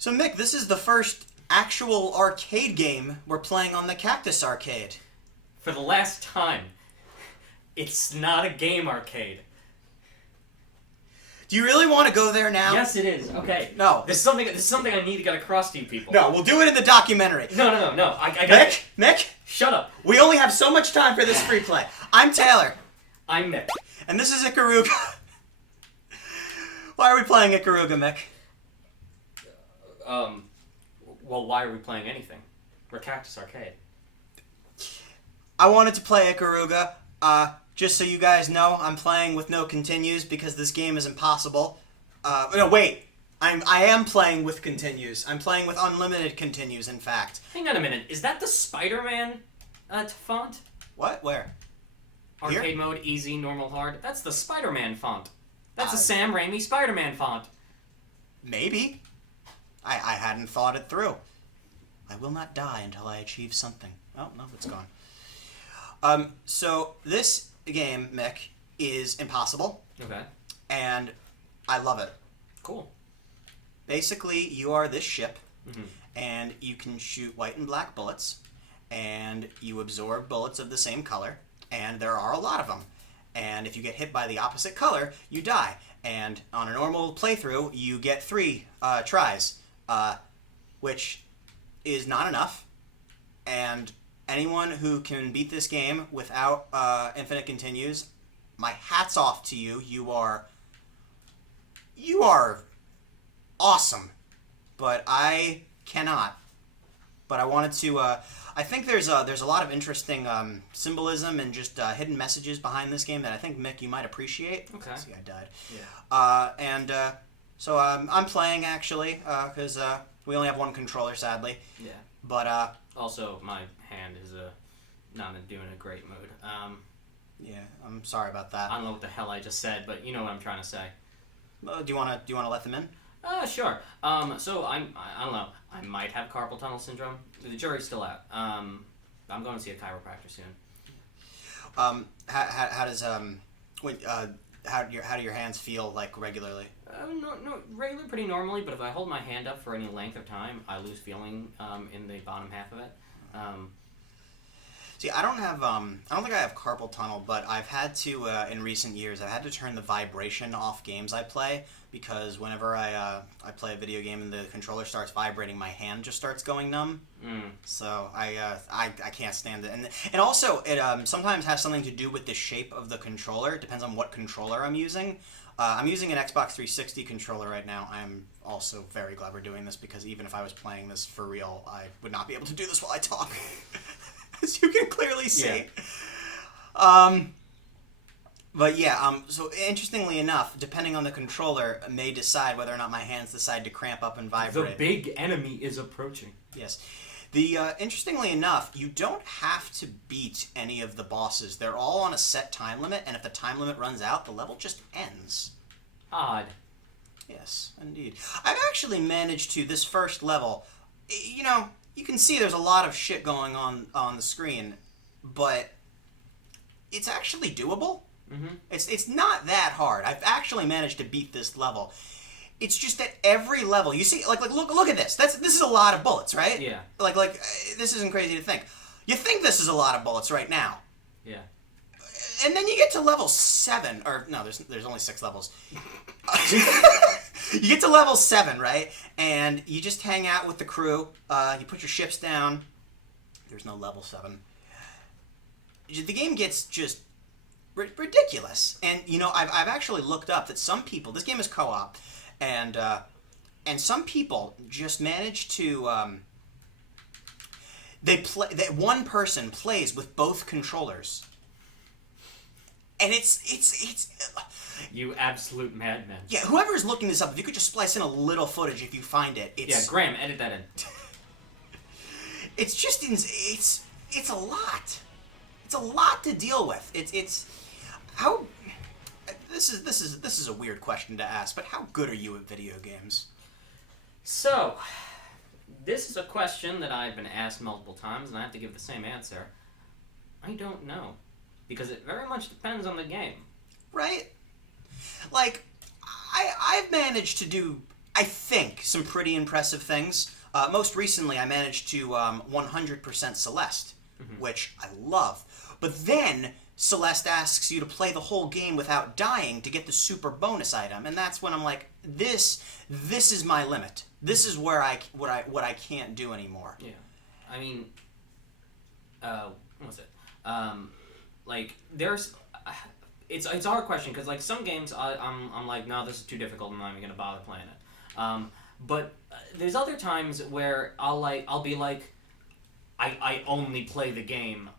So, Mick, this is the first actual arcade game we're playing on the Cactus arcade. For the last time, it's not a game arcade. Do you really want to go there now? Yes, it is. Okay. No. This is something I need to get across to you people. No, we'll do it in the documentary. No. I got Mick, Shut up. we only have so much time for this free play. I'm Taylor. I'm Mick. And this is Ikaruga. Why are we playing Ikaruga, Mick? Well, why are we playing anything? We're Cactus Arcade. I wanted to play Ikaruga. Just so you guys know, I'm playing with no continues because this game is impossible. No, wait. I am playing with continues. I'm playing with unlimited continues, in fact. Hang on a minute. Is that the Spider-Man font? What? Where? Arcade Here? mode, easy, normal, hard. That's the Spider-Man font. That's a Sam Raimi Spider-Man font. Maybe. I hadn't thought it through. I will not die until I achieve something. Oh, no, it's gone. So this game, Mick, is impossible. Okay. And I love it. Cool. Basically, you are this ship, Mm-hmm. and you can shoot white and black bullets, and you absorb bullets of the same color, and there are a lot of them. And if you get hit by the opposite color, you die. And on a normal playthrough, you get 3 tries, which is not enough. And anyone who can beat this game without infinite continues, my hat's off to you. You are awesome. But I cannot. But I wanted to. I think there's a lot of interesting symbolism and just hidden messages behind this game that I think, Mick, you might appreciate. Okay. See, I died. Yeah. So I'm playing actually because we only have one controller, sadly. Yeah. But Also, my hand is not doing a great mood. yeah, I'm sorry about that. I don't know what the hell I just said, but you know what I'm trying to say. Do you want to let them in? Sure. So I don't know. I might have carpal tunnel syndrome. The jury's still out. I'm going to see a chiropractor soon. How does how do your hands feel like regularly? No, regularly, pretty normally. But if I hold my hand up for any length of time, I lose feeling in the bottom half of it. See, I don't think I have carpal tunnel, but I've had to in recent years. I've had to turn the vibration off games I play because whenever I play a video game and the controller starts vibrating, my hand just starts going numb. So I can't stand it, and also it sometimes has something to do with the shape of the controller. It depends on what controller I'm using. I'm using an Xbox 360 controller right now. I'm also very glad we're doing this because even if I was playing this for real, I would not be able to do this while I talk. As you can clearly see. Yeah. But yeah, so interestingly enough, depending on the controller, may decide whether or not my hands decide to cramp up and vibrate. The big enemy is approaching. Yes. Interestingly enough, you don't have to beat any of the bosses. They're all on a set time limit, and if the time limit runs out, the level just ends. Odd. Yes, indeed. I've actually managed to, this first level, you can see there's a lot of shit going on the screen, but it's actually doable. Mm-hmm. It's not that hard. I've actually managed to beat this level. It's just that every level, you see, like look at this. This is a lot of bullets, right? Yeah. Like this isn't crazy to think. You think this is a lot of bullets right now. Yeah. And then you get to level 7, or no, there's only 6 levels. You get to level 7, right? And you just hang out with the crew. You put your ships down. There's no level 7. The game gets just ridiculous. And I've actually looked up that some people. This game is co-op, and some people just manage to. That one person plays with both controllers. And it's You absolute madman. yeah, whoever is looking this up, if you could just splice in a little footage if you find it. Yeah, Graham, edit that in. It's just it's a lot. It's a lot to deal with. It's how this is a weird question to ask, but how good are you at video games? So, this is a question that I've been asked multiple times, and I have to give the same answer. I don't know. Because it very much depends on the game. Right? Like, I've managed to do I think, some pretty impressive things. Most recently, I managed to 100% Celeste, which I love. But then Celeste asks you to play the whole game without dying to get the super bonus item, and that's when I'm like, this is my limit. This is where what I can't do anymore. Yeah, I mean, what was it? Like there's, it's a hard question because like some games I'm like, no, this is too difficult. I'm not even gonna bother playing it. But there's other times where I'll be like, I only play the game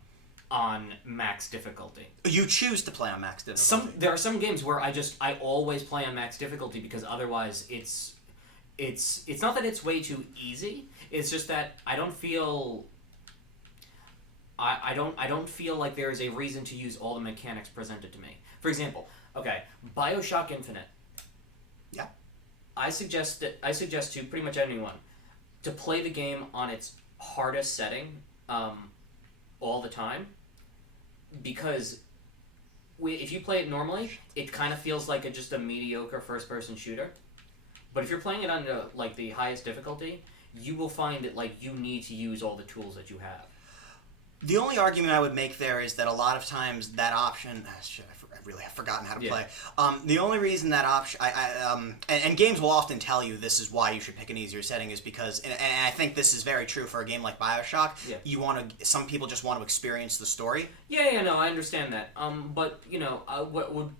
on max difficulty. You choose to play on max difficulty. There are some games where I always play on max difficulty because otherwise it's not that it's way too easy. It's just that I don't feel I don't feel like there is a reason to use all the mechanics presented to me. For example, okay, BioShock Infinite. Yeah. I suggest to pretty much anyone to play the game on its hardest setting all the time, because if you play it normally, it kind of feels like just a mediocre first-person shooter. But if you're playing it on like the highest difficulty, you will find that like you need to use all the tools that you have. The only argument I would make there is that a lot of times that option... I really have forgotten how to play. The only reason that option... and games will often tell you this is why you should pick an easier setting is because... And I think this is very true for a game like BioShock. Yeah. Some people just want to experience the story. Yeah, no, I understand that. But, you know, what would...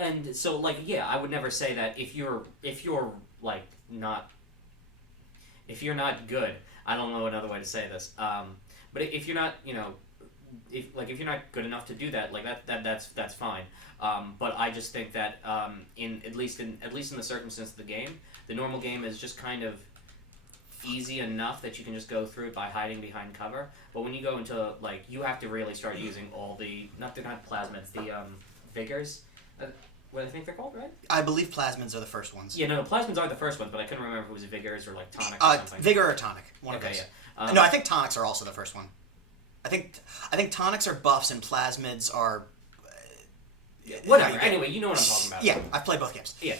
and so, like, yeah, I would never say that if you're like, not... If you're not good... I don't know another way to say this. But if you're not, you know, if you're not good enough to do that, like that's fine. But I just think that at least in the circumstance of the game, the normal game is just kind of easy enough that you can just go through it by hiding behind cover. But when you go into like, you have to really start using all the not plasmids, the vigors. What I think they're called, right? I believe plasmids are the first ones. Yeah, no, plasmids are the first ones, but I couldn't remember if it was vigors or like tonic or something. Vigor or tonic, one of those. Yeah. No, I think tonics are also the first one. I think tonics are buffs and plasmids are... whatever. Anyway, you know what I'm talking about. Yeah, I've played both games. Yeah.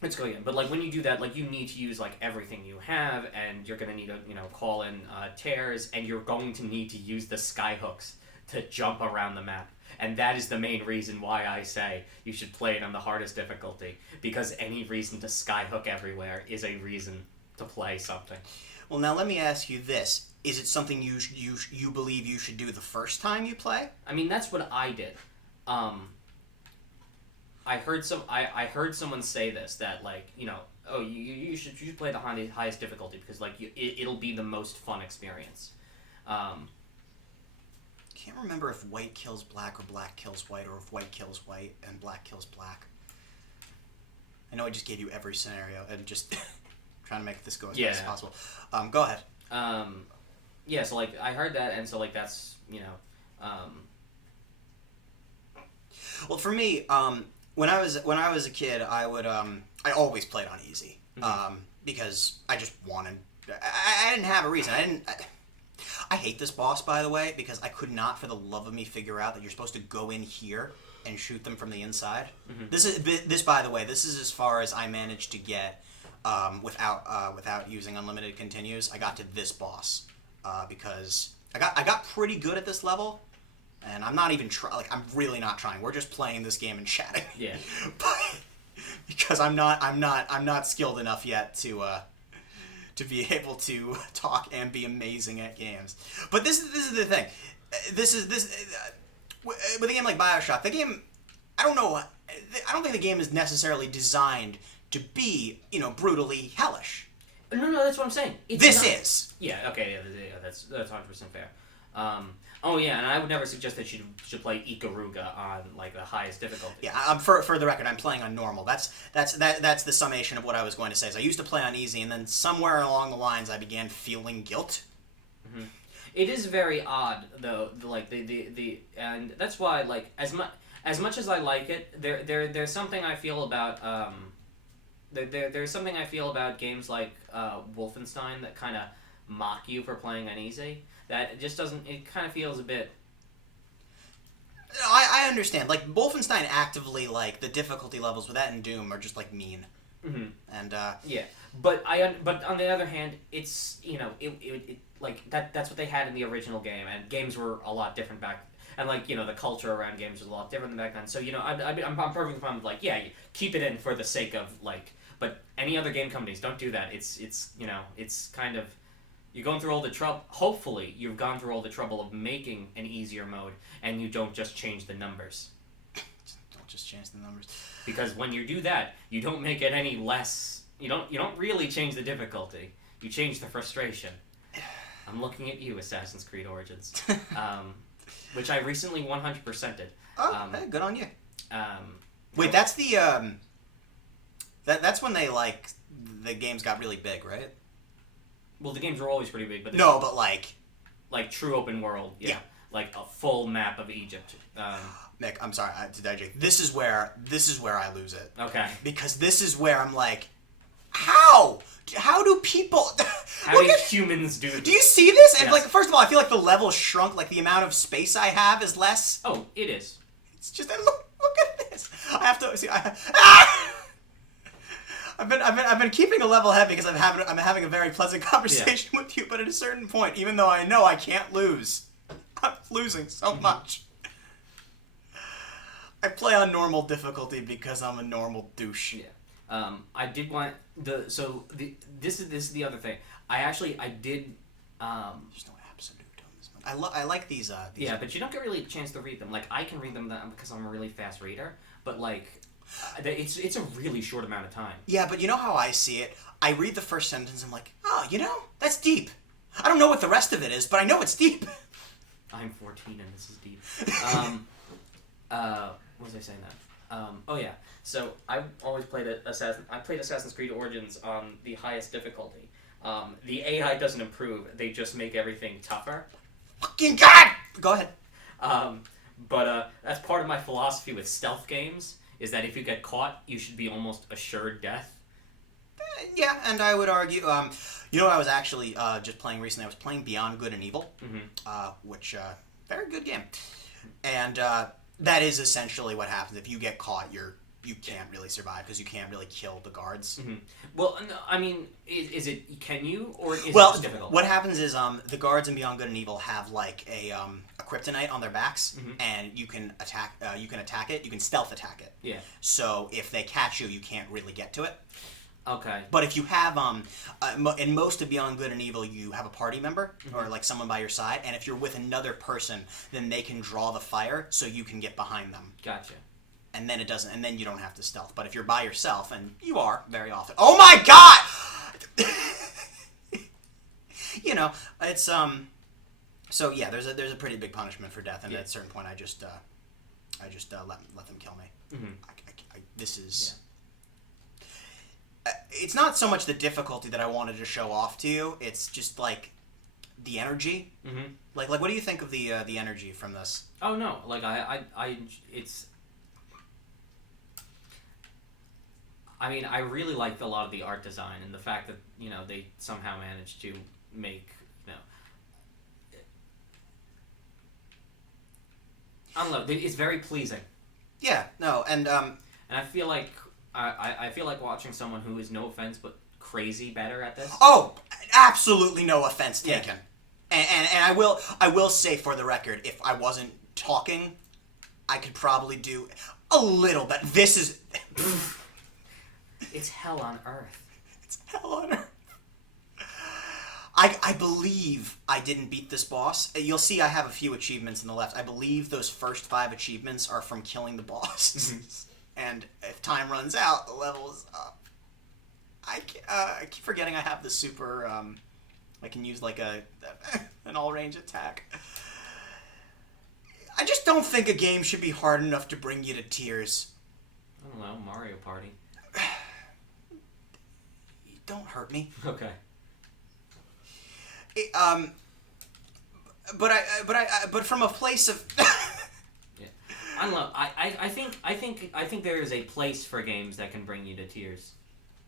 Let's go again. But like when you do that, like you need to use like everything you have, and you're gonna need to call in tears, and you're going to need to use the sky hooks to jump around the map. And that is the main reason why I say you should play it on the hardest difficulty, because any reason to skyhook everywhere is a reason to play something. Well, now let me ask you this. Is it something you believe you should do the first time you play? I mean, that's what I did. I heard someone say this, that like, oh, you should play the highest difficulty because like it'll be the most fun experience. Can't remember if white kills black or black kills white, or if white kills white and black kills black. I know I just gave you every scenario and just trying to make this go as fast as possible. Go ahead. Yeah, so like I heard that, and so like that's Well, for me, when I was a kid, I always played on easy, because I just wanted. I didn't have a reason. I hate this boss, by the way, because I could not, for the love of me, figure out that you're supposed to go in here and shoot them from the inside. This, by the way, this is as far as I managed to get without using unlimited continues. I got to this boss because I got pretty good at this level, and I'm not even I'm really not trying. We're just playing this game and chatting. Yeah. But because I'm not skilled enough yet to be able to talk and be amazing at games. But this is the thing. With a game like BioShock, the game, I don't think the game is necessarily designed to be, brutally hellish. No, that's what I'm saying. This is. Yeah, okay, yeah, that's 100% fair. Oh yeah, and I would never suggest that you should play Ikaruga on like the highest difficulty. Yeah, for the record, I'm playing on normal. That's the summation of what I was going to say. Is I used to play on easy, and then somewhere along the lines, I began feeling guilt. Mm-hmm. It is very odd, though. Like the and that's why like as much as I like it, there's something I feel about there's something I feel about games like Wolfenstein that kind of mock you for playing on easy. That just doesn't. It kind of feels a bit. I understand. Like, Wolfenstein actively, like, the difficulty levels with that and Doom are just, like, mean. Mm-hmm. And, Yeah, but on the other hand, it's, you know, it like, that's what they had in the original game, and games were a lot different back. And, like, you know, the culture around games was a lot different than back then. So, you know, I'm perfectly fine with, like, yeah, keep it in for the sake of, like... But any other game companies, don't do that. It's you know, it's kind of... You're going through all the trouble... Hopefully, you've gone through all the trouble of making an easier mode, and you don't just change the numbers. Don't just change the numbers. Because when you do that, you don't make it any less... You don't really change the difficulty. You change the frustration. I'm looking at you, Assassin's Creed Origins. Which I recently 100%'ed. Oh, hey, good on you. Wait, no. that's the, that's when they, like, the games got really big, right? Well, the games were always pretty big, but... No, but, like... Like, true open world, yeah. Yeah. Like, a full map of Egypt. Mick, I'm sorry, to digest. This is where I lose it. Okay. Because this is where I'm like, how? How do people... How do humans do this? Do you see this? And, Yes. like, first of all, I feel like the level shrunk. Like, the amount of space I have is less. Oh, it is. It's just... Look at this. I have to... See, I've been keeping a level head because I'm having a very pleasant conversation with you, but at a certain point, even though I know I can't lose, I'm losing so much. I play on normal difficulty because I'm a normal douche. Yeah. I did want this is the other thing. I did. There's no absolute on this one. I like these. Yeah, but you don't get really a chance to read them. Like, I can read them because I'm a really fast reader, but like, it's a really short amount of time. Yeah, but you know how I see it? I read the first sentence and I'm like, oh, you know, that's deep. I don't know what the rest of it is, but I know it's deep. I'm 14 and this is deep. What was I saying now? Oh yeah. So I've always played Assassin's Creed Origins on the highest difficulty. The AI doesn't improve; they just make everything tougher. Fucking God! Go ahead. But that's part of my philosophy with stealth games, is that if you get caught, you should be almost assured death. Yeah, and I would argue, you know what I was actually just playing recently? I was playing Beyond Good and Evil, which, very good game. And that is essentially what happens. If you get caught, you can't really survive because you can't really kill the guards. Mm-hmm. Well, no, I mean, is it, can you, or is it Well, just difficult? what happens is the guards in Beyond Good and Evil have like a kryptonite on their backs, and you can attack it. You can stealth attack it. Yeah. So if they catch you, you can't really get to it. Okay. But if you have, in most of Beyond Good and Evil, you have a party member or like someone by your side, and if you're with another person, then they can draw the fire so you can get behind them. Gotcha. And then and then you don't have to stealth. But if you're by yourself, and you are very often. Oh my God! You know, it's So yeah, there's a pretty big punishment for death, and at a certain point, I just let them kill me. Mm-hmm. This is. Yeah. It's not so much the difficulty that I wanted to show off to you. It's just like the energy. Mm-hmm. Like what do you think of the energy from this? Oh no, like it's. I mean, I really liked a lot of the art design and the fact that, you know, they somehow managed to make, you know, I don't know, it's very pleasing. Yeah, no, and I feel like I feel like watching someone who is, no offense, but crazy better at this. Oh, absolutely no offense taken. Yeah. And I will say for the record, if I wasn't talking, I could probably do a little bit. This is it's hell on earth. It's hell on earth. I believe I didn't beat this boss. You'll see I have a few achievements in the left. I believe those first 5 achievements are from killing the boss. And if time runs out, the level is up. I keep forgetting I have the super, I can use like an all-range attack. I just don't think a game should be hard enough to bring you to tears. I don't know, Mario Party. Don't hurt me. Okay. But from a place of. Yeah. I don't know. I think there is a place for games that can bring you to tears.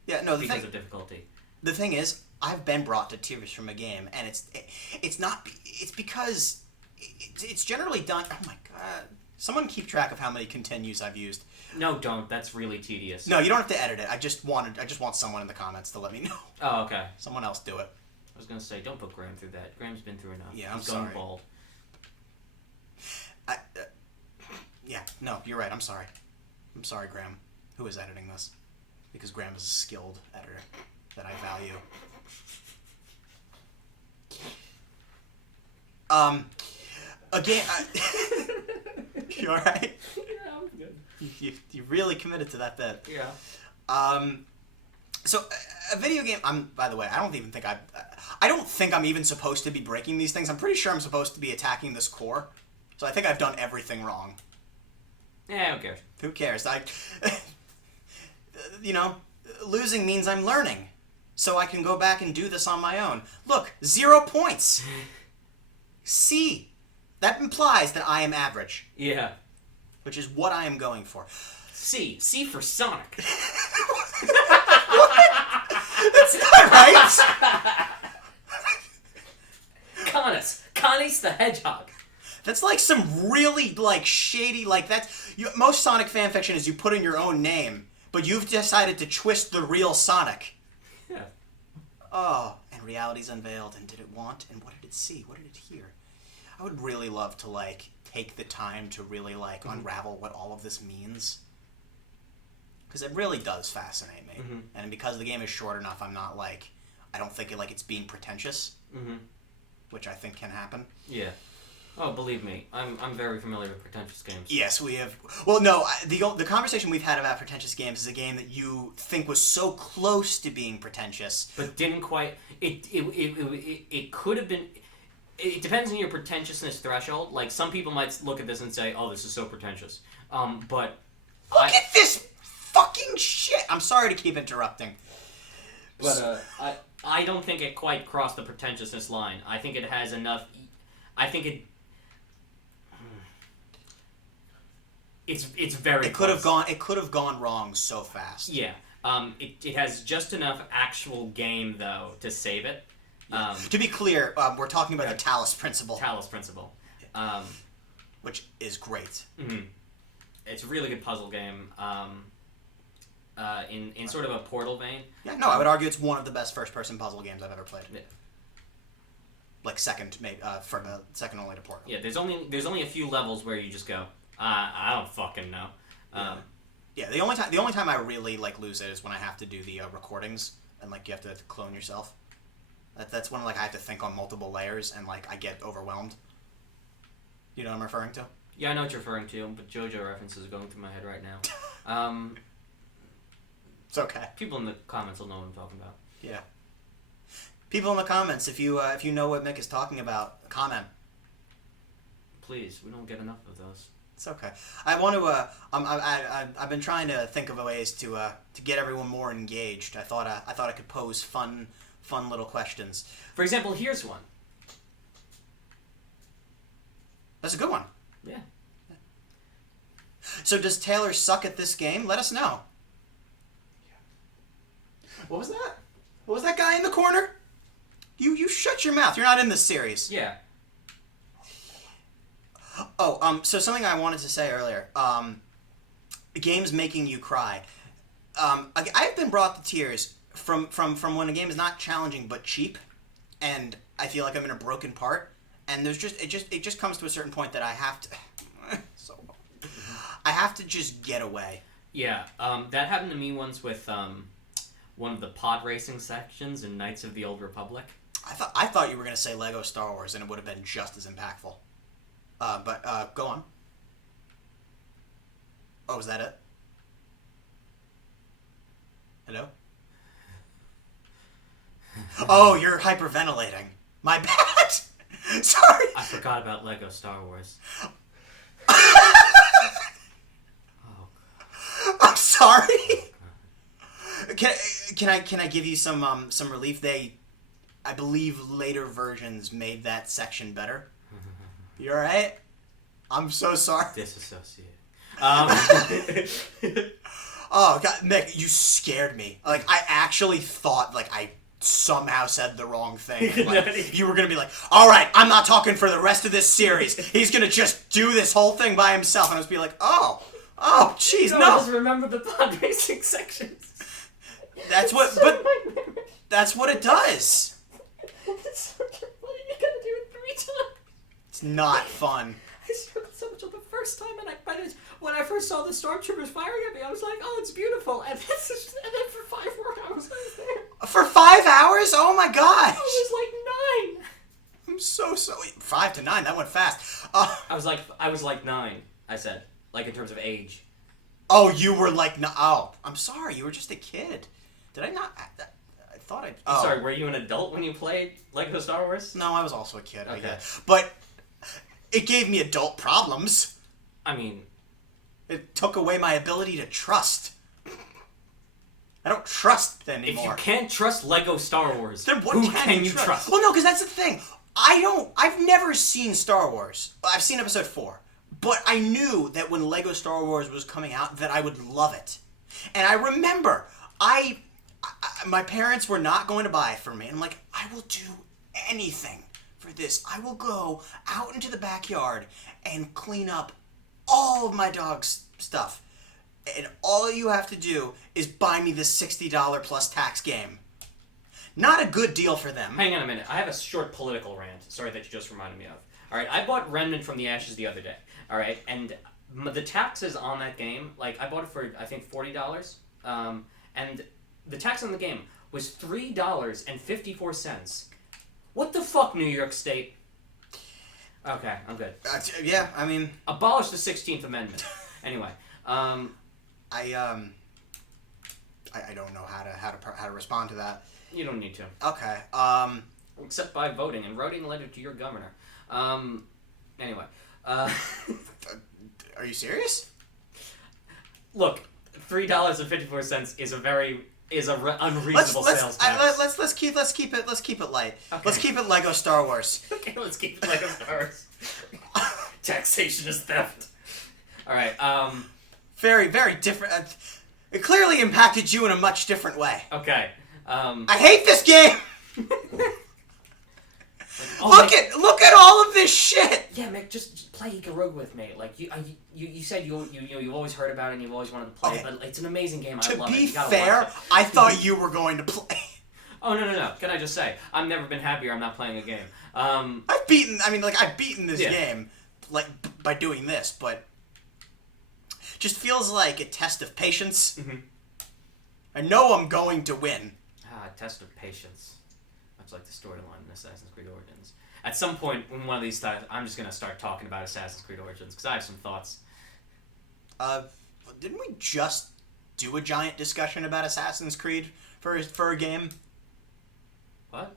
Yeah. No. Because of difficulty. The thing is, I've been brought to tears from a game, and it's not. It's because it's generally done. Oh my God. Someone keep track of how many continues I've used. No, don't. That's really tedious. No, you don't have to edit it. I just want someone in the comments to let me know. Oh, okay. Someone else do it. I was gonna say, don't put Graham through that. Graham's been through enough. Yeah, I'm He's going sorry. bald. Yeah, no, you're right. I'm sorry. I'm sorry, Graham, who is editing this, because Graham is a skilled editor that I value. Again, you all right? Yeah, I'm good. You really committed to that bit. Yeah. So a video game. By the way, I don't think I'm even supposed to be breaking these things. I'm pretty sure I'm supposed to be attacking this core. So I think I've done everything wrong. Yeah, who cares? Who cares? Losing means I'm learning. So I can go back and do this on my own. Look, 0 points. C. That implies that I am average. Yeah. Which is what I am going for. C. C for Sonic. That's not right. Connie's the Hedgehog. That's like some really shady most Sonic fanfiction is you put in your own name, but you've decided to twist the real Sonic. Yeah. Oh, and reality's unveiled, and did it want, and what did it see? What did it hear? I would really love to take the time to really unravel what all of this means. Because it really does fascinate me. Mm-hmm. And because the game is short enough, I'm not I don't think it's being pretentious. Mm-hmm. Which I think can happen. Yeah. Oh, believe me, I'm very familiar with pretentious games. Yes, we have. Well, no, the conversation we've had about pretentious games is a game that you think was so close to being pretentious, but didn't quite. It could have been. It depends on your pretentiousness threshold. Like, some people might look at this and say, "Oh, this is so pretentious." But look at this fucking shit. I'm sorry to keep interrupting. But I don't think it quite crossed the pretentiousness line. I think it has enough. I think it. It's very. It could have gone. It could have gone wrong so fast. Yeah. It has just enough actual game though to save it. To be clear, we're talking about the Talus principle. Talus principle. Which is great. Mm-hmm. It's a really good puzzle game. In sort of a Portal vein. Yeah. No, I would argue it's one of the best first-person puzzle games I've ever played. Yeah. Second, maybe second only to Portal. Yeah. There's only a few levels where you just go. I don't fucking know. Yeah, the only time I really lose it is when I have to do the recordings and you have to clone yourself. That's when I have to think on multiple layers and I get overwhelmed. You know what I'm referring to? Yeah, I know what you're referring to, but JoJo references are going through my head right now. It's okay. People in the comments will know what I'm talking about. Yeah. People in the comments, if you know what Mick is talking about, comment. Please, we don't get enough of those. It's okay. I want to. I've been trying to think of ways to get everyone more engaged. I thought I could pose fun little questions. For example, here's one. That's a good one. Yeah. So does Taylor suck at this game? Let us know. What was that? What was that guy in the corner? You shut your mouth. You're not in this series. Yeah. Oh, so something I wanted to say earlier. Games making you cry. I've been brought to tears from when a game is not challenging but cheap, and I feel like I'm in a broken part. And it just comes to a certain point that I have to. I have to just get away. Yeah. That happened to me once with one of the pod racing sections in Knights of the Old Republic. I thought you were gonna say Lego Star Wars, and it would have been just as impactful. But go on. Oh, is that it? Hello? Oh, you're hyperventilating. My bad. Sorry. I forgot about Lego Star Wars. I'm sorry. Can I give you some relief? I believe later versions made that section better. You all right? I'm so sorry. Disassociate. Oh God, Mick, you scared me. I actually thought somehow said the wrong thing. You were going to be like, all right, I'm not talking for the rest of this series. He's going to just do this whole thing by himself. And I was be like, oh, jeez, no. I just remember the pod racing sections. That's what, so but that's what it does. It's so funny. You gotta do it 3 times. It's not fun. I struggled so much on the first time, and when I first saw the stormtroopers firing at me, I was like, "Oh, it's beautiful." And then for 5 more hours, I was there. For 5 hours? Oh my gosh! I was like 9. I'm so 5 to 9. That went fast. I was like 9. I said, like in terms of age. Oh, you were like no. Oh, I'm sorry. You were just a kid. Did I not? I thought I. Oh. Sorry, were you an adult when you played Lego Star Wars? No, I was also a kid. Okay. I guess, but it gave me adult problems. I mean, it took away my ability to trust. I don't trust anymore. If you can't trust Lego Star Wars, then what who can you trust? Well, no, because that's the thing. I've never seen Star Wars. I've seen Episode 4. But I knew that when Lego Star Wars was coming out that I would love it. And I remember, my parents were not going to buy it for me. And I'm like, I will do anything for this. I will go out into the backyard and clean up all of my dog's stuff. And all you have to do is buy me this $60 plus tax game. Not a good deal for them. Hang on a minute. I have a short political rant. Sorry that you just reminded me of. All right, I bought Remnant from the Ashes the other day. All right, and the taxes on that game, like I bought it for I think $40, and the tax on the game was $3.54. What the fuck, New York State? Okay, I'm good. Yeah, I mean, abolish the 16th Amendment. Anyway, I don't know how to respond to that. You don't need to. Okay. Except by voting and writing a letter to your governor. Anyway. Are you serious? Look, $3.54 is unreasonable sales tax. Let's keep it light. Okay. Let's keep it Lego Star Wars. Okay, let's keep it Lego Star Wars. Taxation is theft. All right. Very, very different. It clearly impacted you in a much different way. Okay. I hate this game. Oh, look at all of this shit. Yeah, Mick, just play Ikaruga with me. Like you said, you've always heard about it and you've always wanted to play it, but it's an amazing game. I love it. To be You gotta fair, watch it. I thought you were going to play. Oh no! Can I just say, I've never been happier. I'm not playing a game. I've beaten this game, by doing this, but just feels like a test of patience. Mm-hmm. I know I'm going to win. Test of patience. Much like the storyline in Assassin's Creed Origins. At some point in one of these times, I'm just going to start talking about Assassin's Creed Origins, because I have some thoughts. Didn't we just do a giant discussion about Assassin's Creed for a game? What?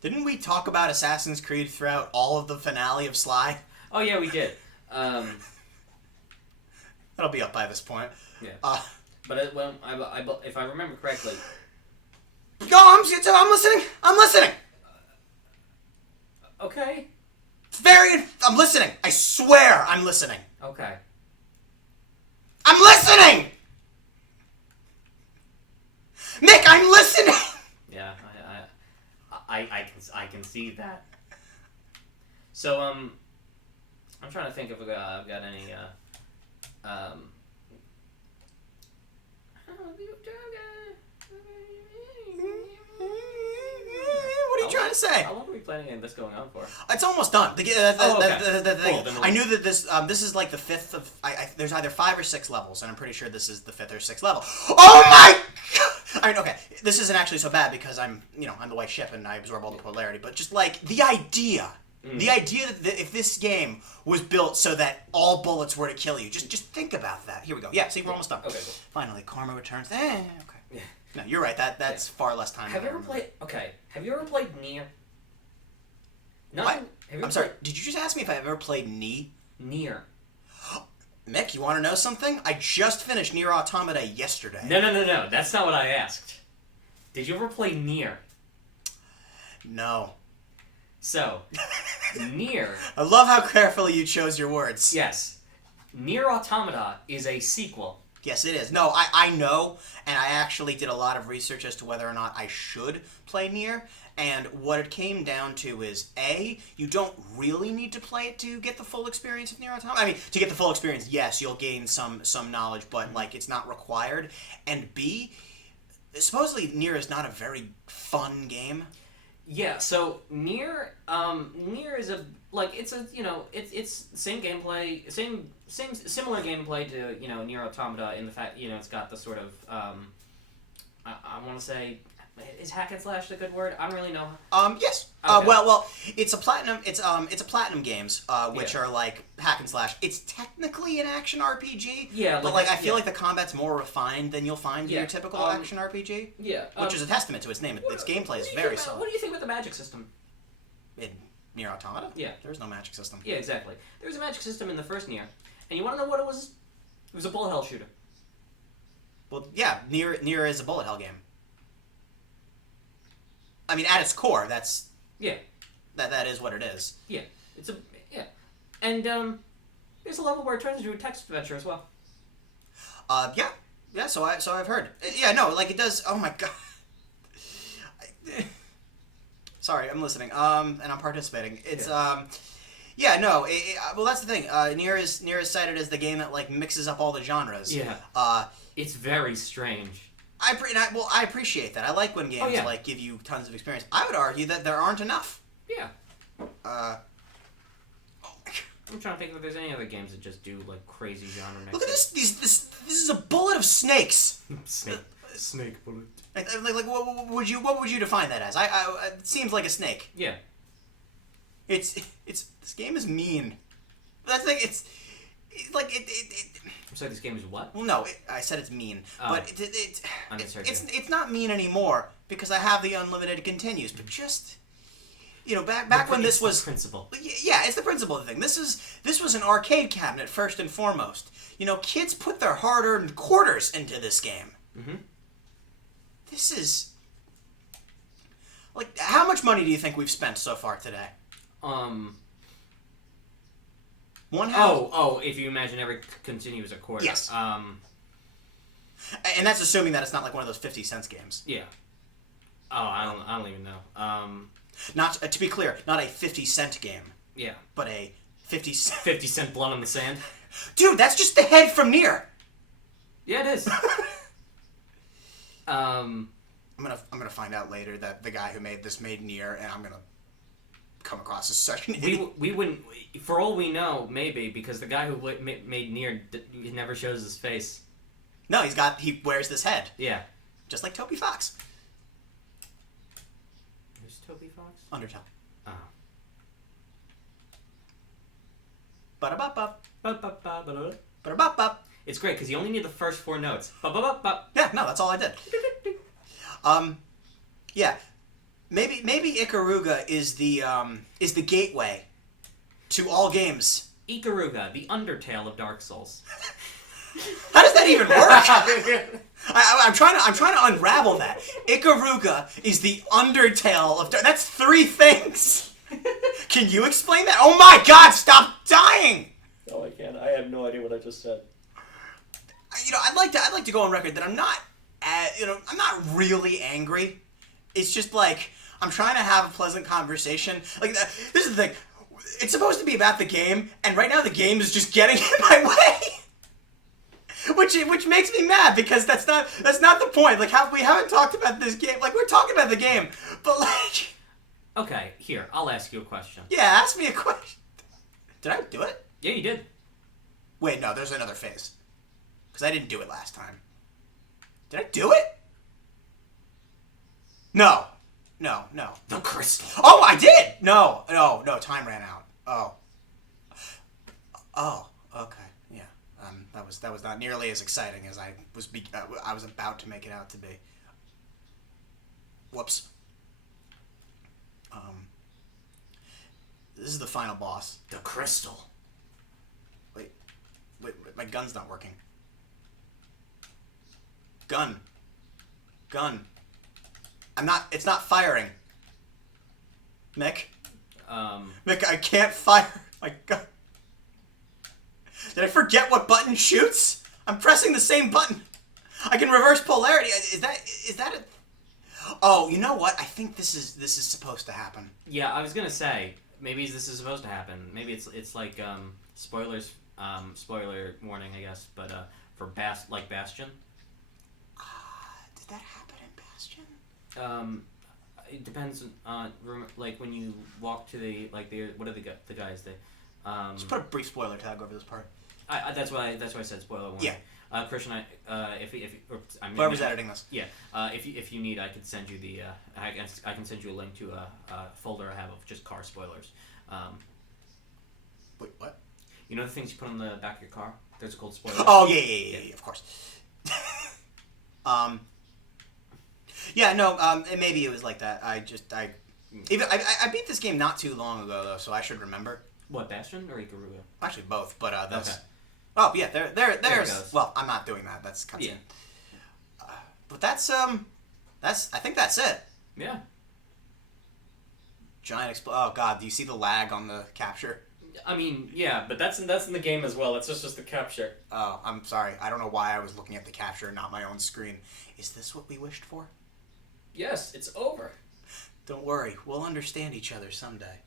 Didn't we talk about Assassin's Creed throughout all of the finale of Sly? Oh yeah, we did. That'll be up by this point. Yeah. But if I remember correctly... Go, I'm listening. I'm listening. Okay. I'm listening. I swear I'm listening. Okay. I'm listening! Mick, I'm listening! Yeah, I can see that. So, I'm trying to think if I've got any, What are you trying to say? How long are we planning this going on for? It's almost done. The thing. Cool, I knew that this is like the 5th of. There's either 5 or 6 levels, and I'm pretty sure this is the 5th or 6th level. Oh my! I mean, okay, this isn't actually so bad because I'm the white ship and I absorb all the polarity, but just like the idea that if this game was built so that all bullets were to kill you, just think about that. Here we go. Yeah, see, we're almost done. Okay, cool. Finally, karma returns. Okay. Yeah. No, you're right. That's far less time. Have you ever played? Okay. Have you ever played Nier? No. What? I'm sorry. Did you just ask me if I've ever played Nier. Mick, you want to know something? I just finished Nier Automata yesterday. No. That's not what I asked. Did you ever play Nier? No. So, Nier... I love how carefully you chose your words. Yes. Nier Automata is a sequel Yes, it is. No, I know, and I actually did a lot of research as to whether or not I should play Nier, and what it came down to is, A, you don't really need to play it to get the full experience of Nier Automata. I mean, to get the full experience, yes, you'll gain some knowledge, but, like, it's not required. And B, supposedly Nier is not a very fun game. Yeah, so Nier is a it's a it's same gameplay, similar gameplay to Nier Automata in the fact it's got the sort of I want to say, is hack and slash the good word? I don't really know. Yes. Okay. Well, it's a platinum. It's a platinum games, which are like hack and slash. It's technically an action RPG. Yeah, but I feel like the combat's more refined than you'll find in your typical action RPG. Yeah, which is a testament to its name. Its gameplay is very solid. What do you think about the magic system? In Nier Automata? Yeah. There's no magic system. Yeah, exactly. There was a magic system in the first Nier, and you want to know what it was? It was a bullet hell shooter. Well, yeah, Nier is a bullet hell game. I mean, at its core, that's that is what it is. Yeah, and there's a level where it turns into a text adventure as well. Yeah. So I've heard. Yeah, no, like it does. Oh my god. Sorry, I'm listening. And I'm participating. It's Yeah, no. Well, that's the thing. Nier is cited as the game that like mixes up all the genres. Yeah. It's very strange. I appreciate that. I like when games like give you tons of experience. I would argue that there aren't enough. Yeah. Oh my god. I'm trying to think if there's any other games that just do like crazy genre mixing. Look at this. This is a bullet of snakes. Snake bullet. Like what would you define that as? It seems like a snake. Yeah. It's this game is mean. That's like it's like it. I'm sorry, this game is what? Well, no, I said it's mean, but it's not mean anymore because I have the unlimited continues. But just back when this was the principle. Yeah, it's the principle of the thing. This was an arcade cabinet first and foremost. Kids put their hard-earned quarters into this game. Mm-hmm. This is like, how much money do you think we've spent so far today? One half. Oh! If you imagine every continue as a quarter. Yes. And that's assuming that it's not like one of those 50-cent games. Yeah. Oh, I don't even know. Not to be clear, not a 50-cent game. Yeah. But a 50-cent. 50-cent blood on the sand. Dude, that's just the head from Nier. Yeah, it is. I'm gonna find out later that the guy who made this made Nier, and I'm gonna come across as such an idiot. We wouldn't, for all we know, maybe, because the guy who made Nier never shows his face. No, he wears this head. Yeah. Just like Toby Fox. Who's Toby Fox? Undertale. Oh. Ba-da-ba-ba. Ba-ba-ba-ba-da. Ba-da-ba-ba. It's great because you only need the first 4 notes. Ba-ba-ba-ba. Yeah, no, that's all I did. Yeah. Maybe Ikaruga is the gateway to all games. Ikaruga, the Undertale of Dark Souls. How does that even work? I'm trying to unravel that. Ikaruga is the Undertale of That's 3 things. Can you explain that? Oh my god, stop dying! No, I can't. I have no idea what I just said. I'd like to go on record that I'm not I'm not really angry. It's just like I'm trying to have a pleasant conversation. Like this is the thing. It's supposed to be about the game, and right now the game is just getting in my way. Which makes me mad because that's not the point. Like we haven't talked about this game. Like we're talking about the game, but like. Okay, here, I'll ask you a question. Yeah, ask me a question. Did I do it? Yeah, you did. Wait, no, there's another phase. Because I didn't do it last time. Did I do it? No. The crystal. Oh, I did! No, time ran out. Oh, okay, yeah. That was not nearly as exciting as I was about to make it out to be. Whoops. This is the final boss. The crystal. Wait, my gun's not working. Gun. It's not firing. Mick? Mick, I can't fire my gun. Did I forget what button shoots? I'm pressing the same button. I can reverse polarity. Is that a... Oh, you know what? I think this is supposed to happen. Yeah, I was gonna say maybe this is supposed to happen. Maybe it's like spoilers, spoiler warning, I guess. But for Bastion. Did that happen in Bastion? It depends on like when you walk to the what are the guys they. Just put a brief spoiler tag over this part. That's why I said spoiler warning. Yeah. Christian, I'm Whoever's editing this. Yeah. If you need, I could send you the. I can send you a link to a folder I have of just car spoilers. Wait, what? You know the things you put on the back of your car? There's a called spoiler. Oh yeah, of course. Yeah, no. Maybe it was like that. I beat this game not too long ago though, so I should remember. What, Bastion or Ikaruga? Actually, both. But that's. Okay. Oh yeah, there's. it goes. Well, I'm not doing that. That's cutscene. Yeah. But that's. I think that's it. Yeah. Giant Oh god, do you see the lag on the capture? I mean, yeah, but that's in the game as well. It's just the capture. Oh, I'm sorry. I don't know why I was looking at the capture and not my own screen. Is this what we wished for? Yes, it's over. Don't worry, we'll understand each other someday.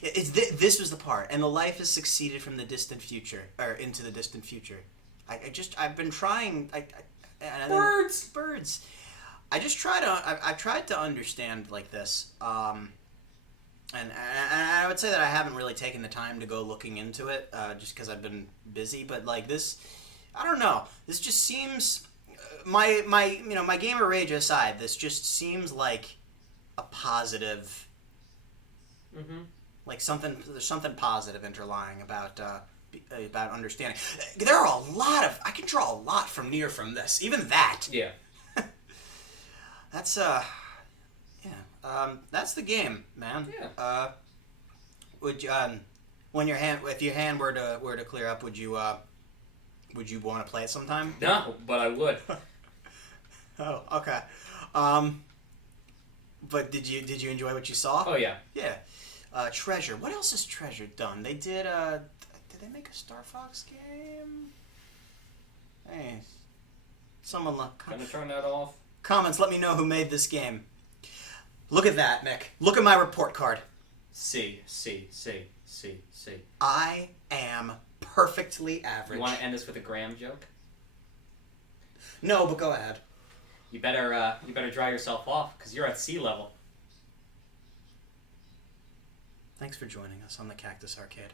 This was the part, and the life has succeeded from the distant future, or into the distant future. I've been trying. Birds. I've tried to understand like this, and I would say that I haven't really taken the time to go looking into it, just because I've been busy. But like this, I don't know. This just seems my gamer rage aside. This just seems like a positive. Mm-hmm. Like there's something positive underlying about understanding. There are a lot of I can draw a lot from Nier from this. Even that. Yeah. That's that's the game, man. Yeah. Would you if your hand were to clear up, would you want to play it sometime? No, but I would. Oh, okay. But did you enjoy what you saw? Oh yeah. Yeah. Treasure. What else has Treasure done? They did they make a Star Fox game? Hey. Someone Gonna turn that off. Comments, let me know who made this game. Look at that, Mick. Look at my report card. C. I am perfectly average. You want to end this with a Graham joke? No, but go ahead. You better dry yourself off, because you're at sea level. Thanks for joining us on the Cactus Arcade.